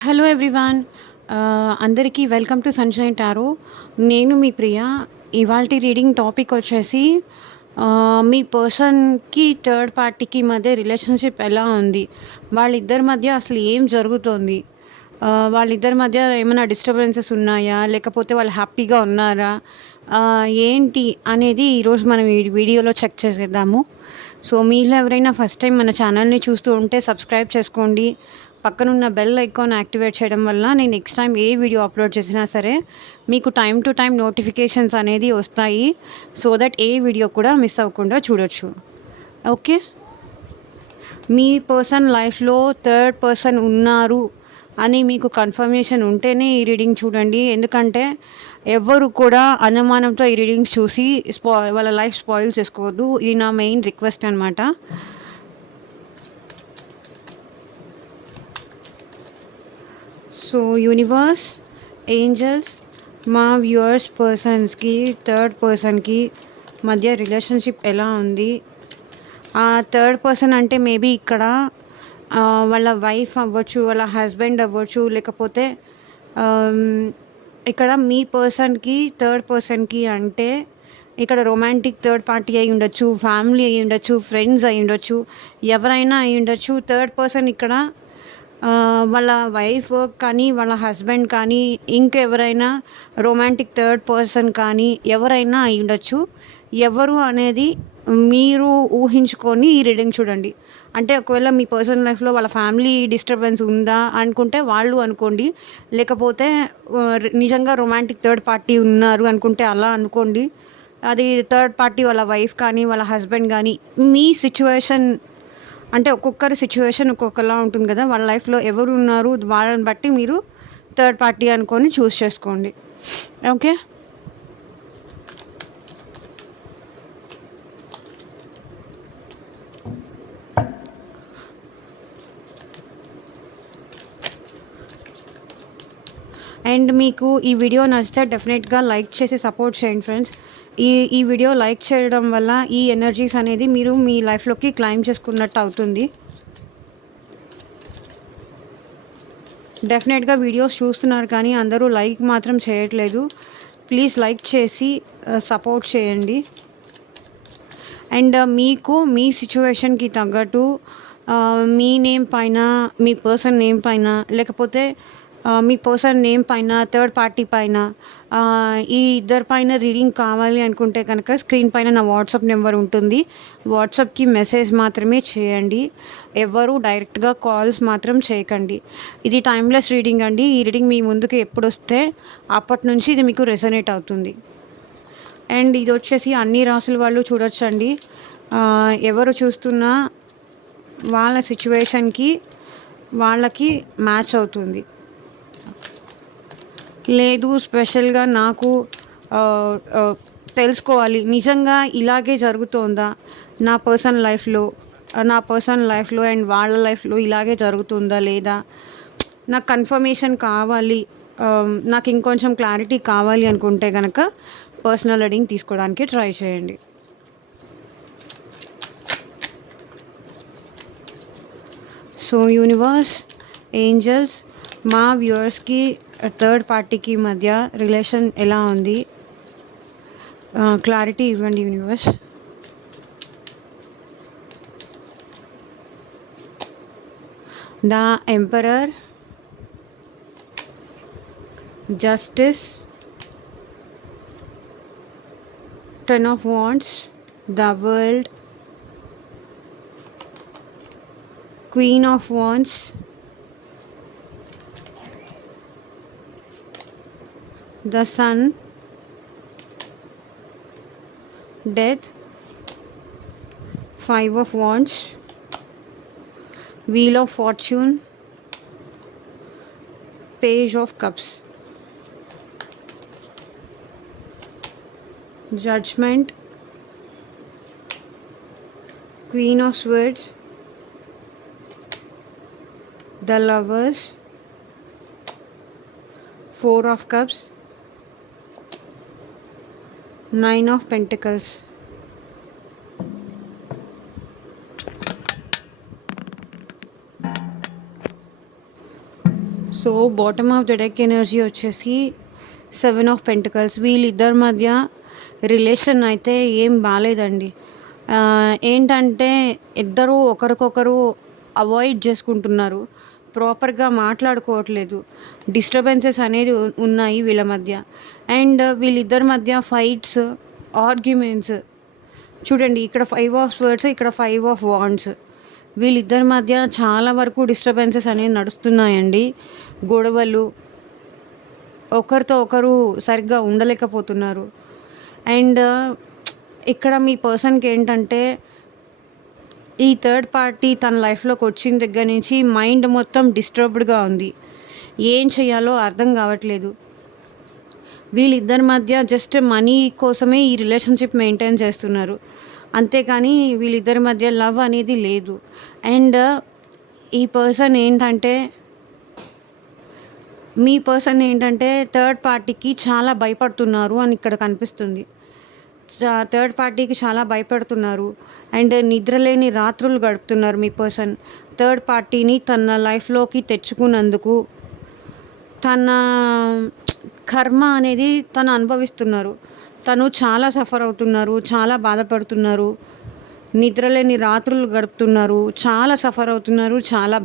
Hello everyone. అందరికీ welcome to sunshine tarot. నేను మీ ప్రియ. ఇవాల్టి రీడింగ్ టాపిక్ వచ్చేసి మీ పర్సన్‌కి థర్డ్ పార్టీకి మధ్య రిలేషన్‌షిప్ ఎలా ఉంది? వాళ్ళిద్దరి మధ్య అసలు ఏం జరుగుతోంది? వాళ్ళిద్దరి మధ్య ఏమైనా డిస్టర్బెన్సెస్ ఉన్నాయా? లేకపోతే వాళ్ళు హ్యాపీగా ఉన్నారా? ఏంటి అనేది ఈరోజు మనం ఈ వీడియోలో చెక్ చేసేద్దాము. సో, మీలో ఎవరైనా ఫస్ట్ టైం మన ఛానల్‌ని చూస్తూ ఉంటే సబ్స్క్రైబ్ చేసుకోండి. పక్కనున్న బెల్ ఐకాన్ యాక్టివేట్ చేయడం వల్ల నేను నెక్స్ట్ టైం ఏ వీడియో అప్లోడ్ చేసినా సరే మీకు టైమ్ టు టైమ్ నోటిఫికేషన్స్ అనేది వస్తాయి. సో దట్ ఏ వీడియో కూడా మిస్ అవ్వకుండా చూడొచ్చు. ఓకే. మీ పర్సన్ లైఫ్లో థర్డ్ పర్సన్ ఉన్నారు అని మీకు కన్ఫర్మేషన్ ఉంటేనే ఈ రీడింగ్ చూడండి. ఎందుకంటే ఎవ్వరు కూడా అనుమానంతో ఈ రీడింగ్స్ చూసి వాళ్ళ లైఫ్ స్పాయిల్ చేసుకోవద్దు. ఇది నా మెయిన్ రిక్వెస్ట్ అనమాట. సో యూనివర్స్, ఏంజల్స్, మా వ్యూవర్స్ పర్సన్స్కి థర్డ్ పర్సన్కి మధ్య రిలేషన్షిప్ ఎలా ఉంది? ఆ థర్డ్ పర్సన్ అంటే మేబీ ఇక్కడ వాళ్ళ వైఫ్ అవ్వచ్చు, వాళ్ళ హస్బెండ్ అవ్వచ్చు, లేకపోతే ఇక్కడ మీ పర్సన్కి థర్డ్ పర్సన్కి అంటే ఇక్కడ రొమాంటిక్ థర్డ్ పార్టీ అయి ఉండొచ్చు, ఫ్యామిలీ అయి ఉండొచ్చు, ఫ్రెండ్స్ అయి ఉండొచ్చు, ఎవరైనా అయి ఉండొచ్చు. థర్డ్ పర్సన్ ఇక్కడ వాళ్ళ వైఫ్ కానీ, వాళ్ళ హస్బెండ్ కానీ, ఇంకెవరైనా రొమాంటిక్ థర్డ్ పర్సన్ కానీ ఎవరైనా అయి ఉండొచ్చు. ఎవరు అనేది మీరు ఊహించుకొని ఈ రీడింగ్ చూడండి. అంటే ఒకవేళ మీ పర్సనల్ లైఫ్‌లో వాళ్ళ ఫ్యామిలీ డిస్టర్బెన్స్ ఉందా అనుకుంటే వాళ్ళు అనుకోండి. లేకపోతే నిజంగా రొమాంటిక్ థర్డ్ పార్టీ ఉన్నారు అనుకుంటే అలా అనుకోండి. అది థర్డ్ పార్టీ వాళ్ళ వైఫ్ కానీ, వాళ్ళ హస్బెండ్ కానీ, మీ సిట్యుయేషన్ అంటే ఒక్కొక్కరి సిట్యుయేషన్ ఒక్కొక్కలా ఉంటుంది కదా! వాళ్ళ లైఫ్‌లో ఎవరు ఉన్నారు వాళ్ళని బట్టి మీరు థర్డ్ పార్టీ అనుకోని చూస్ చేసుకోండి. ఓకే. అండ్ మీకు ఈ వీడియో నచ్చితే డెఫినెట్గా లైక్ చేసి సపోర్ట్ చేయండి ఫ్రెండ్స్. ఈ వీడియో లైక్ చేయడం వల్ల ఈ ఎనర్జీస్ అనేది మీరు మీ లైఫ్లోకి క్లైమ్ చేసుకున్నట్టు అవుతుంది. డెఫినెట్గా వీడియోస్ చూస్తున్నారు కానీ అందరూ లైక్ మాత్రం చేయట్లేదు. ప్లీజ్ లైక్ చేసి సపోర్ట్ చేయండి. అండ్ మీకు మీ సిచ్యువేషన్కి తగ్గట్టు మీ నేమ్ పైన, మీ పర్సన్ నేమ్ పైన, లేకపోతే మీ పర్సన్ నేమ్ పైన, థర్డ్ పార్టీ పైన, ఈ ఇద్దరి పైన రీడింగ్ కావాలి అనుకుంటే కనుక స్క్రీన్ పైన నా వాట్సాప్ నెంబర్ ఉంటుంది. వాట్సాప్కి మెసేజ్ మాత్రమే చేయండి. ఎవరు డైరెక్ట్గా కాల్స్ మాత్రం చేయకండి. ఇది టైమ్లెస్ రీడింగ్ అండి. ఈ రీడింగ్ మీ ముందుకు ఎప్పుడు వస్తే అప్పటి నుంచి ఇది మీకు రెజొనేట్ అవుతుంది. అండ్ ఇది వచ్చేసి అన్ని రాసుల వాళ్ళు చూడొచ్చండి. ఎవరు చూస్తున్నా వాళ్ళ సిచ్యువేషన్కి వాళ్ళకి మ్యాచ్ అవుతుంది. లేదు స్పెషల్గా నాకు తెలుసుకోవాలి నిజంగా ఇలాగే జరుగుతోందా నా పర్సన్ లైఫ్లో అండ్ వాళ్ళ లైఫ్లో ఇలాగే జరుగుతుందా లేదా, నాకు కన్ఫర్మేషన్ కావాలి, నాకు ఇంకొంచెం క్లారిటీ కావాలి అనుకుంటే కనుక పర్సనల్ రీడింగ్ తీసుకోవడానికి ట్రై చేయండి. సో యూనివర్స్, ఏంజల్స్, మా వ్యూవర్స్కి థర్డ్ పార్టీకి మధ్య రిలేషన్ ఎలా ఉంది? క్లారిటీ ఇవ్వండి universe. The emperor, justice, ten of wands, the world, Queen of Wands, the Sun, Death, Five of Wands, Wheel of Fortune, Page of Cups, Judgment, Queen of Swords, the Lovers, Four of Cups, Nine of Pentacles. So bottom of the deck energy వచ్చేసి 7 of pentacles. వీళ్ళిద్దరి మధ్య relation అయితే ఏం బాలేదండి. ఏంటంటే ఇద్దరూ ఒకరికొకరు avoid చేసుకుంటున్నారు. ప్రాపర్‌గా మాట్లాడుకోవట్లేదు. డిస్టర్బెన్సెస్ అనేది ఉన్నాయి వీళ్ళ మధ్య. అండ్ వీళ్ళిద్దరి మధ్య ఫైట్స్, ఆర్గ్యుమెంట్స్ చూడండి, ఇక్కడ 5 ఆఫ్ స్వర్డ్స్, ఇక్కడ 5 ఆఫ్ వాండ్స్. వీళ్ళిద్దరి మధ్య చాలా వరకు డిస్టర్బెన్సెస్ అనేవి నడుస్తున్నాయండి. గొడవలు, ఒకరితో ఒకరు సరిగ్గా ఉండలేకపోతున్నారు. అండ్ ఇక్కడ మీ పర్సన్‌కి ఏంటంటే ఈ థర్డ్ పార్టీ తన లైఫ్‌లోకి వచ్చిన దగ్గర నుంచి మైండ్ మొత్తం డిస్టర్బ్డ్‌గా ఉంది. ఏం చేయాలో అర్థం కావట్లేదు. వీళ్ళిద్దరి మధ్య జస్ట్ మనీ కోసమే ఈ రిలేషన్‌షిప్ మెయింటైన్ చేస్తున్నారు. అంతేకానీ వీళ్ళిద్దరి మధ్య లవ్ అనేది లేదు. అండ్ ఈ పర్సన్ ఏంటంటే మీ పర్సన్ ఏంటంటే థర్డ్ పార్టీకి చాలా భయపడుతున్నారు అని ఇక్కడ కనిపిస్తుంది. థర్డ్ పార్టీకి చాలా భయపడుతున్నారు. అండ్ నిద్రలేని రాత్రులు గడుపుతున్నారు మీ పర్సన్. థర్డ్ పార్టీని తన లైఫ్‌లోకి తెచ్చుకున్నందుకు తన కర్మ అనేది తను అనుభవిస్తున్నారు. తను చాలా సఫర్ అవుతున్నారు. చాలా బాధపడుతున్నారు. నిద్రలేని రాత్రులు గడుపుతున్నారు. చాలా సఫర్ అవుతున్నారు. చాలా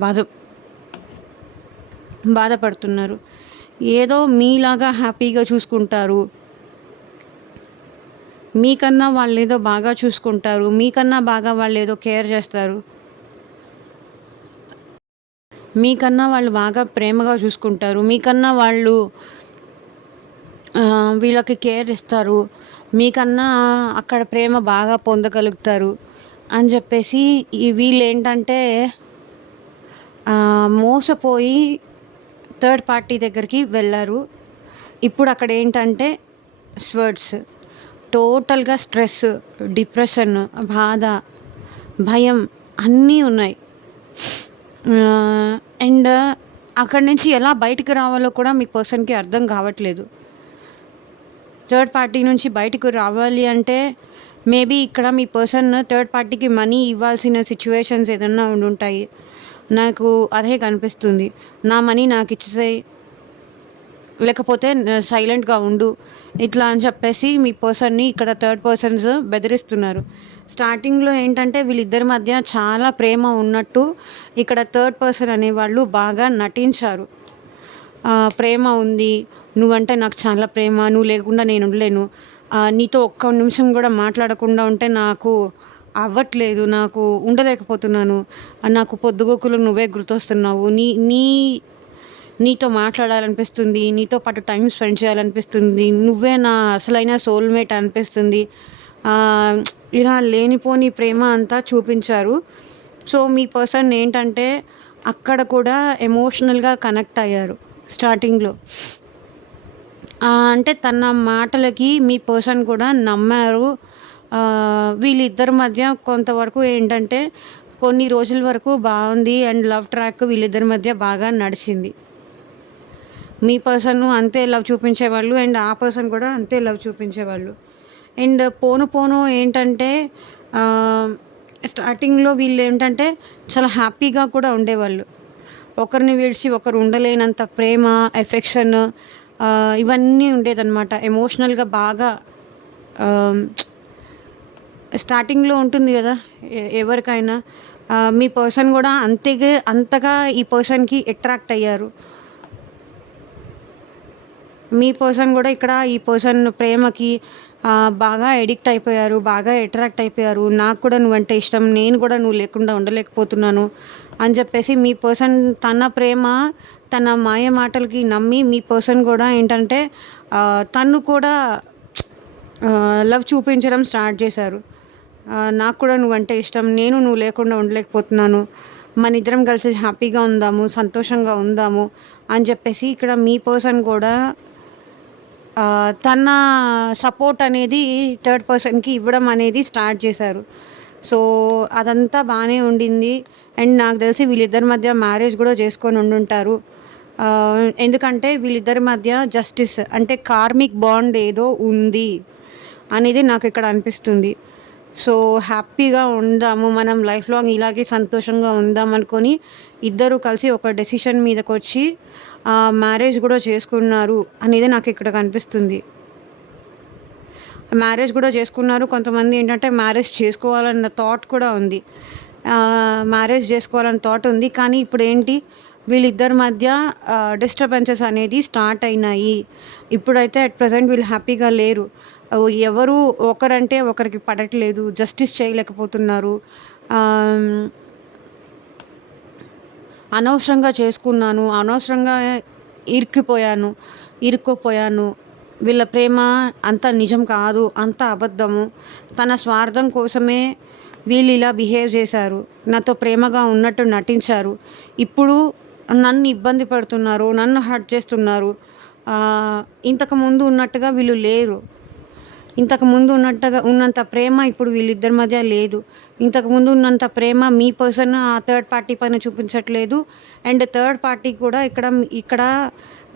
బాధపడుతున్నారు. ఏదో మీలాగా హ్యాపీగా చూసుకుంటారు. మీకన్నా వాళ్ళేదో బాగా చూసుకుంటారు. మీకన్నా బాగా వాళ్ళేదో కేర్ చేస్తారు. మీకన్నా వాళ్ళు బాగా ప్రేమగా చూసుకుంటారు. మీకన్నా వాళ్ళు వీళ్ళకి కేర్ ఇస్తారు. మీకన్నా అక్కడ ప్రేమ బాగా పొందగలుగుతారు అని చెప్పేసి వీళ్ళేంటంటే మోసపోయి థర్డ్ పార్టీ దగ్గరికి వెళ్ళారు. ఇప్పుడు అక్కడ ఏంటంటే స్వర్డ్స్, టోటల్‌గా స్ట్రెస్, డిప్రెషన్, బాధ, భయం అన్నీ ఉన్నాయి. అండ్ అక్కడి నుంచి ఎలా బయటికి రావాలో కూడా మీ పర్సన్‌కి అర్థం కావట్లేదు. థర్డ్ పార్టీ నుంచి బయటకు రావాలి అంటే మేబీ ఇక్కడ మీ పర్సన్ థర్డ్ పార్టీకి మనీ ఇవ్వాల్సిన సిచ్యువేషన్స్ ఏదన్నా ఉండుంటాయి. నాకు అదే కనిపిస్తుంది. నా మనీ నాకు ఇచ్చేసేయి, లేకపోతే సైలెంట్‌గా ఉండు, ఇట్లా అని చెప్పేసి మీ పర్సన్‌ని ఇక్కడ థర్డ్ పర్సన్స్ బెదిరిస్తున్నారు. స్టార్టింగ్‌లో ఏంటంటే వీళ్ళిద్దరి మధ్య చాలా ప్రేమ ఉన్నట్టు ఇక్కడ థర్డ్ పర్సన్ అనేవాళ్ళు బాగా నటించారు. ప్రేమ ఉంది, నువ్వంటే నాకు చాలా ప్రేమ, నువ్వు లేకుండా నేను ఉండలేను, నీతో ఒక్క నిమిషం కూడా మాట్లాడకుండా ఉంటే నాకు అవ్వట్లేదు, నాకు ఉండలేకపోతున్నాను, నాకు పొద్దుగూకులు నువ్వే గుర్తొస్తున్నావు, నీతో మాట్లాడాలనిపిస్తుంది, నీతో పాటు టైం స్పెండ్ చేయాలనిపిస్తుంది, నువ్వే నా అసలైన సోల్మేట్ అనిపిస్తుంది, ఇలా లేనిపోని ప్రేమ అంతా చూపించారు. సో మీ పర్సన్ ఏంటంటే అక్కడ కూడా ఎమోషనల్‌గా కనెక్ట్ అయ్యారు స్టార్టింగ్‌లో. అంటే తన మాటలకి మీ పర్సన్ కూడా నమ్మారు. వీళ్ళిద్దరి మధ్య కొంతవరకు ఏంటంటే కొన్ని రోజుల వరకు బాగుంది. అండ్ లవ్ ట్రాక్ వీళ్ళిద్దరి మధ్య బాగా నడిచింది. మీ పర్సన్ అంతే లవ్ చూపించేవాళ్ళు అండ్ ఆ పర్సన్ కూడా అంతే లవ్ చూపించేవాళ్ళు. అండ్ పోను ఏంటంటే స్టార్టింగ్‌లో వీళ్ళు ఏంటంటే చాలా హ్యాపీగా కూడా ఉండేవాళ్ళు. ఒకరిని విడిచి ఒకరు ఉండలేనంత ప్రేమ, ఎఫెక్షన్ ఇవన్నీ ఉండేదన్నమాట. ఎమోషనల్‌గా బాగా స్టార్టింగ్‌లో ఉంటుంది కదా ఎవరికైనా. మీ పర్సన్ కూడా అంతగా ఈ పర్సన్‌కి అట్రాక్ట్ అయ్యారు. మీ పర్సన్ కూడా ఇక్కడ ఈ పర్సన్ ప్రేమకి బాగా ఎడిక్ట్ అయిపోయారు. బాగా అట్రాక్ట్ అయిపోయారు. నాకు కూడా నువ్వంటే ఇష్టం, నేను కూడా నువ్వు లేకుండా ఉండలేకపోతున్నాను అని చెప్పేసి మీ పర్సన్ తన ప్రేమ, తన మాయ మాటలకి నమ్మి మీ పర్సన్ కూడా ఏంటంటే తను కూడా లవ్ చూపించడం స్టార్ట్ చేశారు. నాకు కూడా నువ్వంటే ఇష్టం, నేను నువ్వు లేకుండా ఉండలేకపోతున్నాను, మనిద్దరం కలిసి హ్యాపీగా ఉందాము, సంతోషంగా ఉందాము అని చెప్పేసి ఇక్కడ మీ పర్సన్ కూడా తన సపోర్ట్ అనేది థర్డ్ పర్సన్‌కి ఇవ్వడం అనేది స్టార్ట్ చేశారు. సో అదంతా బాగానే ఉండింది. అండ్ నాకు తెలిసి వీళ్ళిద్దరి మధ్య మ్యారేజ్ కూడా చేసుకొని ఉండుంటారు. ఎందుకంటే వీళ్ళిద్దరి మధ్య జస్టిస్ అంటే కార్మిక్ బాండ్ ఏదో ఉంది అనేది నాకు ఇక్కడ అనిపిస్తుంది. సో, హ్యాపీగా ఉందాము. మనం లైఫ్ లాంగ్ ఇలాగే సంతోషంగా ఉందాం అనుకోని ఇద్దరూ కలిసి ఒక డెసిషన్ మీదకొచ్చి మ్యారేజ్ గూడా చేసుకున్నారు అనేది నాకిక్కడ కనిపిస్తుంది. మ్యారేజ్ గూడా చేసుకున్నారు. కొంతమంది ఏంటంటే మ్యారేజ్ చేసుకోవాలన్న థాట్ కూడా ఉంది. మ్యారేజ్ జేసుకోవాలన్న థాట్ ఉంది. కానీ ఇప్పుడేంటి వీళ్ళిద్దరి మధ్య డిస్టర్బెన్సెస్ అనేది స్టార్ట్ అయినాయి. ఇప్పుడైతే అట్ ప్రెజెంట్ వీళ్ళు హ్యాపీగా లేరు. ఎవరు ఒకరంటే ఒకరికి పడట్లేదు. జస్టిస్ చేయలేకపోతున్నారు. ఆహ్, అనవసరంగా చేసుకున్నాను. అనవసరంగా ఇరుక్కుపోయాను. ఇరుక్కుపోయాను. వీళ్ళ ప్రేమ అంతా నిజం కాదు. అంతా అబద్ధము. తన స్వార్థం కోసమే వీళ్ళిలా బిహేవ్ చేశారు. నాతో ప్రేమగా ఉన్నట్టు నటించారు. ఇప్పుడు నన్ను ఇబ్బంది పెడుతున్నారు. నన్ను హర్ట్ చేస్తున్నారు. ఇంతకుముందు ఉన్నట్టుగా వీళ్ళు లేరు. ఇంతకుముందు ఉన్నంత ప్రేమ ఇప్పుడు వీళ్ళిద్దరి మధ్య లేదు. ఇంతకుముందు ఉన్నంత ప్రేమ మీ పర్సన్ ఆ థర్డ్ పార్టీ పైన చూపించట్లేదు. అండ్ థర్డ్ పార్టీ కూడా ఇక్కడ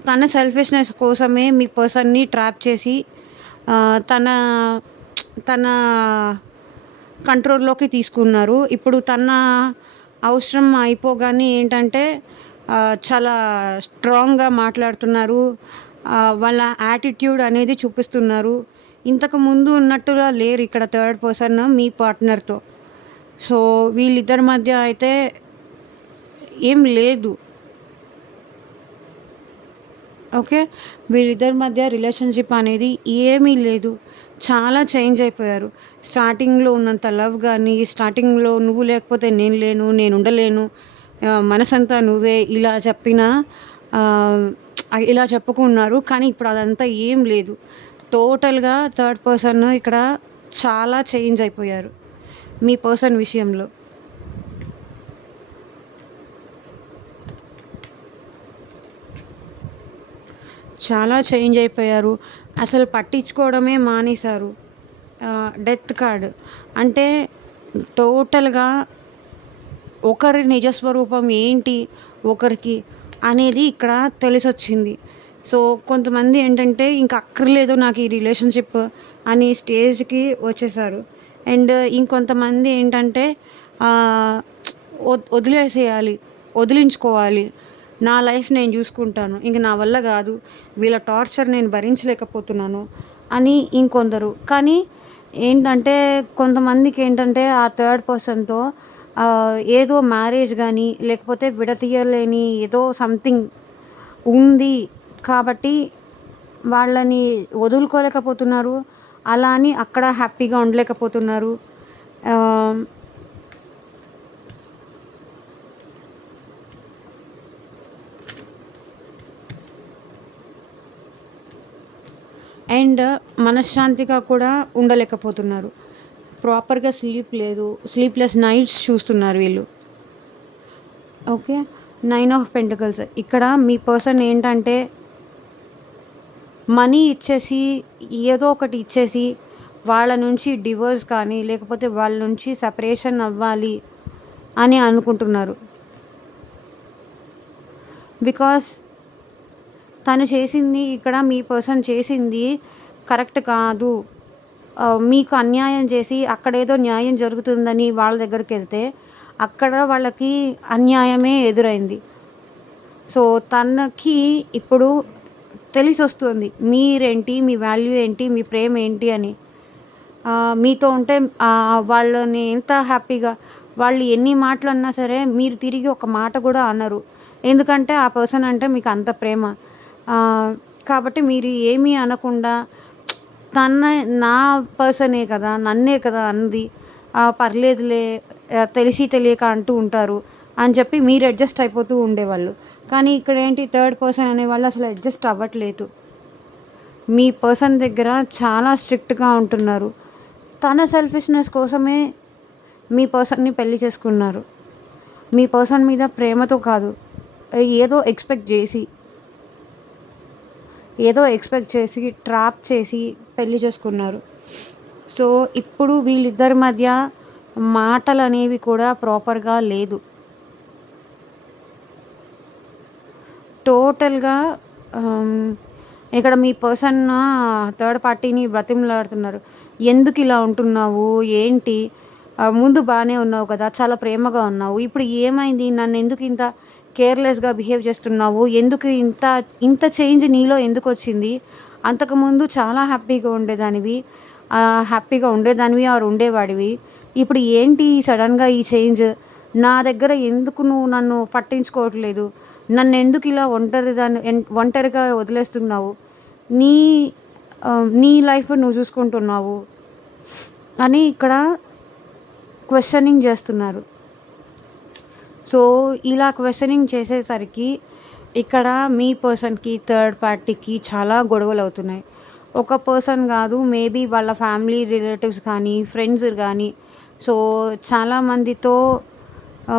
తన సెల్ఫిష్‌నెస్ కోసమే మీ పర్సన్‌ని ట్రాప్ చేసి తన తన కంట్రోల్‌లోకి తీసుకున్నారు. ఇప్పుడు తన అవసరం అయిపోగానే ఏంటంటే చాలా స్ట్రాంగ్‌గా మాట్లాడుతున్నారు. వాళ్ళ యాటిట్యూడ్ అనేది చూపిస్తున్నారు. ఇంతకుముందు ఉన్నట్టుగా లేరు ఇక్కడ థర్డ్ పర్సన్ మీ పార్ట్నర్‌తో. సో, వీళ్ళిద్దరి మధ్య అయితే ఏం లేదు. ఓకే. వీళ్ళిద్దరి మధ్య రిలేషన్‌షిప్ అనేది ఏమీ లేదు. చాలా చేంజ్ అయిపోయారు. స్టార్టింగ్‌లో ఉన్నంత లవ్ గాని, స్టార్టింగ్‌లో నువ్వు లేకపోతే నేను లేను, నేనుండలేను, మనసంతా నువ్వే ఆహ్, ఇలా చెప్పుకున్నారు. కానీ ఇప్పుడు అదంతా ఏం లేదు. టోటల్‌గా థర్డ్ పర్సన్ ఇక్కడ చాలా చేంజ్ అయిపోయారు. మీ పర్సన్ విషయంలో. చాలా చేంజ్ అయిపోయారు. అసలు పట్టించుకోవడమే మానేశారు. డెత్ కార్డ్ అంటే టోటల్‌గా ఒకరి నిజస్వరూపం ఏంటి ఒకరికి అనేది ఇక్కడ తెలిసొచ్చింది. సో, కొంతమంది ఏంటంటే ఇంక అక్కర్లేదు నాకు ఈ రిలేషన్‌షిప్ అనే స్టేజ్‌కి వచ్చేసారు. అండ్ ఇంకొంతమంది ఏంటంటే ఆహ్, వదిలేసేయాలి, వదిలించుకోవాలి. నా లైఫ్ నేను చూసుకుంటాను. ఇంక నా వల్ల కాదు. వీళ్ళ టార్చర్ నేను భరించలేకపోతున్నాను అని ఇంకొందరు. కానీ ఏంటంటే కొంతమందికేంటంటే ఆ థర్డ్ పర్సన్‌తో ఏదో మ్యారేజ్ గానీ, లేకపోతే విడతీయలేని ఏదో సంథింగ్ ఉంది కాబట్టి వాళ్ళని వదులుకోలేకపోతున్నారు. అలా అని అక్కడ హ్యాపీగా ఉండలేకపోతున్నారు. ఆహ్, అండ్ మనశ్శాంతిగా కూడా ఉండలేకపోతున్నారు. ప్రాపర్‌గా స్లీప్ లేదు. స్లీప్‌లెస్ నైట్స్ చూస్తున్నారు వీళ్ళు. ఓకే. 9 of pentacles. ఇక్కడ మీ పర్సన్ ఏంటంటే మనీ ఇచ్చేసి, ఏదో ఒకటి ఇచ్చేసి వాళ్ళ నుంచి డివోర్స్ కానీ, లేకపోతే వాళ్ళ నుంచి సెపరేషన్ అవ్వాలి అని అనుకుంటున్నారు. బికాస్ తను చేసింది ఇక్కడ మీ పర్సన్ చేసింది కరెక్ట్ కాదు. మీకు అన్యాయం చేసి అక్కడేదో న్యాయం జరుగుతుందని వాళ్ళ దగ్గరికెళ్తే, అక్కడ వాళ్ళకి అన్యాయమే ఎదురైంది. సో, తనకి ఇప్పుడు తెలిసొస్తుంది. మీరేంటి, మీ వాల్యూ ఏంటి, మీ ప్రేమ ఏంటి అని. మీతో ఉంటే వాళ్ళని ఎంత హ్యాపీగా వాళ్ళు ఎన్ని మాటలన్నా సరే మీరు తిరిగి ఒక మాట కూడా అనరు. ఎందుకంటే ఆ పర్సన్ అంటే మీకు అంత ప్రేమ. ఆహ్, కాబట్టి మీరు ఏమీ అనకుండా తన నా పర్సనే కదా! నన్నే కదా అంది. పర్లేదులే, తెలిసి తెలియక అంటూ ఉంటారు అని చెప్పి మీరు అడ్జస్ట్ అయిపోతూ ఉండేవాళ్ళు. కానీ ఇక్కడేంటి థర్డ్ పర్సన్ అనేవాళ్ళు అసలు అడ్జస్ట్ అవ్వట్లేదు. మీ పర్సన్ దగ్గర చాలా స్ట్రిక్ట్‌గా ఉంటున్నారు. తన సెల్ఫిష్‌నెస్ కోసమే మీ పర్సన్‌ని పెళ్లి చేసుకున్నారు. మీ పర్సన్ మీద ప్రేమతో కాదు. ఏదో ఎక్స్‌పెక్ట్ జేసి, ట్రాప్ చేసి పెళ్లి చేసుకున్నారు. సో, ఇప్పుడు వీళ్ళిద్దరి మధ్య మాటలనేవి కూడా ప్రాపర్‌గా లేదు. టోటల్‌గా ఇక్కడ మీ పర్సన్ థర్డ్ పార్టీని బ్రతిమలాడుతున్నారు. ఎందుకు ఇలా ఉంటున్నావు? ఏంటి? ముందు బానే ఉన్నావు కదా! చాలా ప్రేమగా ఉన్నావు. ఇప్పుడు ఏమైంది? నన్నెందుకు ఇంత కేర్‌లెస్‌గా బిహేవ్ చేస్తున్నావు? ఎందుకు ఇంత ఇంత చేంజ్ నీలో ఎందుకొచ్చింది? అంతకుముందు చాలా హ్యాపీగా ఉండేదానివి. హ్యాపీగా ఉండేదానివి ఆర్ ఉండేవాడివి. ఇప్పుడు ఏంటి సడెన్‌గా ఈ చేంజ్? నా దగ్గర ఎందుకు నువ్వు నన్ను పట్టించుకోవట్లేదు? నన్నెందుకు ఇలా ఒంటరిగా వదిలేస్తున్నావు? నీ నీ లైఫ్ నువ్వు చూసుకుంటున్నావు అని ఇక్కడ క్వెషనింగ్ చేస్తున్నారు. సో, ఇలా క్వెషనింగ్ చేసేసరికి ఇక్కడ మీ పర్సన్‌కి, థర్డ్ పార్టీకి చాలా గొడవలవుతున్నాయి. ఒక పర్సన్ కాదు, మేబీ వాళ్ళ ఫ్యామిలీ రిలేటివ్స్ కానీ, ఫ్రెండ్స్ కానీ, సో చాలామందితో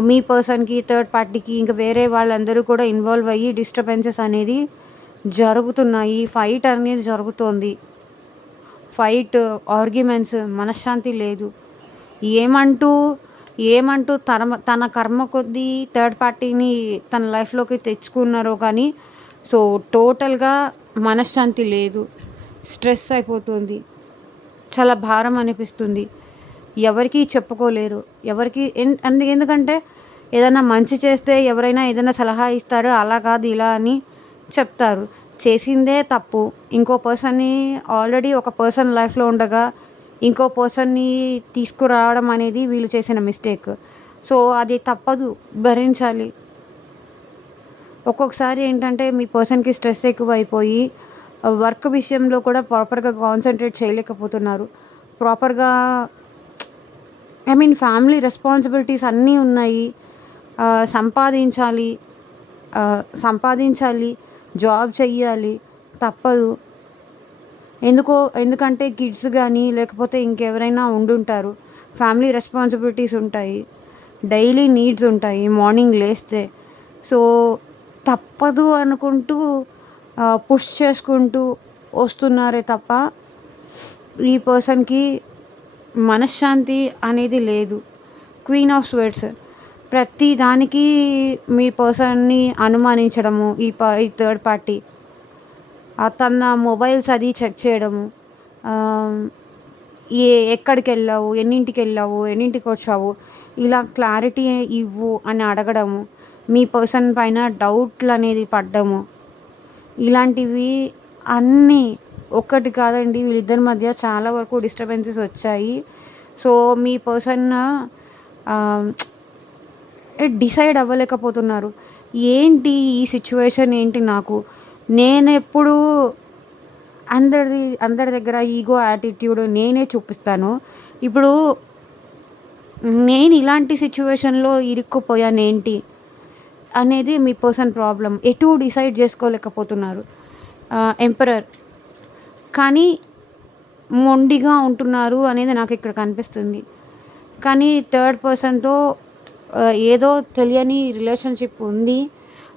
మీ పర్సన్‌కి, థర్డ్ పార్టీకి ఇంకా వేరే వాళ్ళందరూ కూడా ఇన్వాల్వ్ అయ్యి డిస్టర్బెన్సెస్ అనేది జరుగుతున్నాయి. ఫైట్ అనేది జరుగుతోంది. ఫైట్, ఆర్గ్యుమెంట్స్, మనశ్శాంతి లేదు. ఏమంటూ ఏమంటూ తన కర్మ కొద్దీ థర్డ్ పార్టీని తన లైఫ్‌లోకి తెచ్చుకున్నారో కానీ, సో టోటల్‌గా మనశ్శాంతి లేదు. స్ట్రెస్ అయిపోతుంది. చాలా భారం అనిపిస్తుంది. ఎవరికీ చెప్పుకోలేరు. ఎవరికీ ఎందుకంటే ఏదైనా మంచి చేస్తే ఎవరైనా ఏదైనా సలహా ఇస్తారు. అలా కాదు ఇలా అని చెప్తారు. చేసిందే తప్పు. ఇంకో పర్సన్‌ని ఆల్రెడీ ఒక పర్సన్ లైఫ్‌లో ఉండగా ఇంకో పర్సన్‌ని తీసుకురావడం అనేది వీళ్ళు చేసిన మిస్టేక్. సో అది తప్పదు, భరించాలి. ఒక్కొక్కసారి ఏంటంటే మీ పర్సన్‌కి స్ట్రెస్ ఎక్కువైపోయి వర్క్ విషయంలో కూడా ప్రాపర్‌గా కాన్సంట్రేట్ చేయలేకపోతున్నారు. ప్రాపర్‌గా ఫ్యామిలీ రెస్పాన్సిబిలిటీస్ అన్నీ ఉన్నాయి. సంపాదించాలి, సంపాదించాలి, జాబ్ చెయ్యాలి, తప్పదు. ఎందుకంటే కిడ్స్ కానీ లేకపోతే ఇంకెవరైనా ఉండుంటారు. ఫ్యామిలీ రెస్పాన్సిబిలిటీస్ ఉంటాయి. డైలీ నీడ్స్ ఉంటాయి మార్నింగ్ లేస్తే. సో తప్పదు అనుకుంటూ పుష్ చేసుకుంటూ వస్తున్నారే తప్ప ఈ పర్సన్‌కి మనశ్శాంతి అనేది లేదు. Queen of swords. ప్రతి దానికి మీ పర్సన్‌ని అనుమానించడము ఈ థర్డ్ పార్టీ. తన మొబైల్స్ అది చెక్ చేయడము. ఎక్కడికెళ్ళావు? ఎన్నింటికెళ్ళావు? ఎన్నింటికొచ్చావు? ఇలా క్లారిటీ ఇవ్వు అని అడగడము. మీ పర్సన్ పైన డౌట్‌లనేది పడ్డము. ఇలాంటివి అన్నీ ఒక్కటి కాదండి, వీళ్ళిద్దరి మధ్య చాలా వరకు డిస్టర్బెన్సెస్ వచ్చాయి. సో మీ పర్సన్ డిసైడ్ అవ్వలేకపోతున్నారు. ఏంటి ఈ సిచ్యువేషన్ ఏంటి నాకు? నేనెప్పుడు అందరి దగ్గర ఈగో యాటిట్యూడ్ నేనే చూపిస్తాను. ఇప్పుడు నేను ఇలాంటి సిచ్యువేషన్‌లో ఇరుక్కుపోయానేంటి అనేది మీ పర్సన్ ప్రాబ్లమ్. ఎటూ డిసైడ్ చేసుకోలేకపోతున్నారు. ఎంపరర్. కానీ మొండిగా ఉంటున్నారు అనేది నాకు ఇక్కడ కనిపిస్తుంది. కానీ థర్డ్ పర్సన్‌తో ఏదో తెలియని రిలేషన్‌షిప్ ఉంది.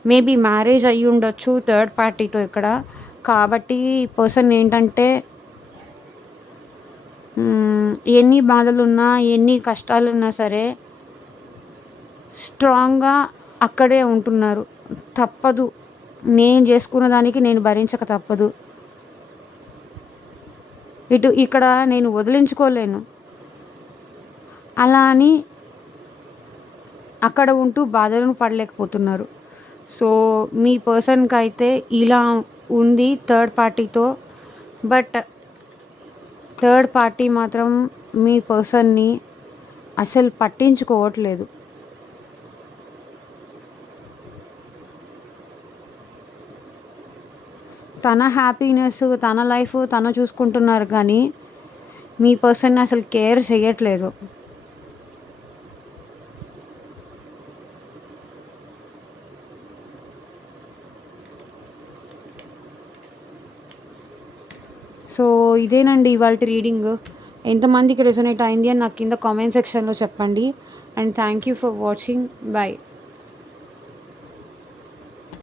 మేబీ మ్యారేజ్ అయ్యుండొచ్చు థర్డ్ పార్టీతో ఇక్కడ. కాబట్టి ఈ పర్సన్ ఏంటంటే ఎన్ని బాధలున్నా, ఎన్ని కష్టాలున్నా సరే స్ట్రాంగ్‌గా అక్కడే ఉంటున్నారు. తప్పదు. నేను చేసుకున్న దానికి నేను భరించక తప్పదు. ఇక్కడ నేను వదిలించుకోలేను. అలా అని అక్కడ ఉంటూ బాధలను పడలేకపోతున్నారు. సో మీ పర్సన్‌కైతే ఇలా ఉంది థర్డ్ పార్టీతో. బట్ థర్డ్ పార్టీ మాత్రం మీ పర్సన్‌ని అసలు పట్టించుకోవట్లేదు. తన హ్యాపీనెస్, తన లైఫ్ తను చూసుకుంటున్నారు కానీ మీ పర్సన్‌ని అసలు కేర్ చేయట్లేదు. సో ఇదేనండి ఇవాల్టి రీడింగ్. ఎంతమందికి రెజొనేట్ అయింది అని నాకు కింద కామెంట్ సెక్షన్‌లో చెప్పండి. And thank you for watching. By.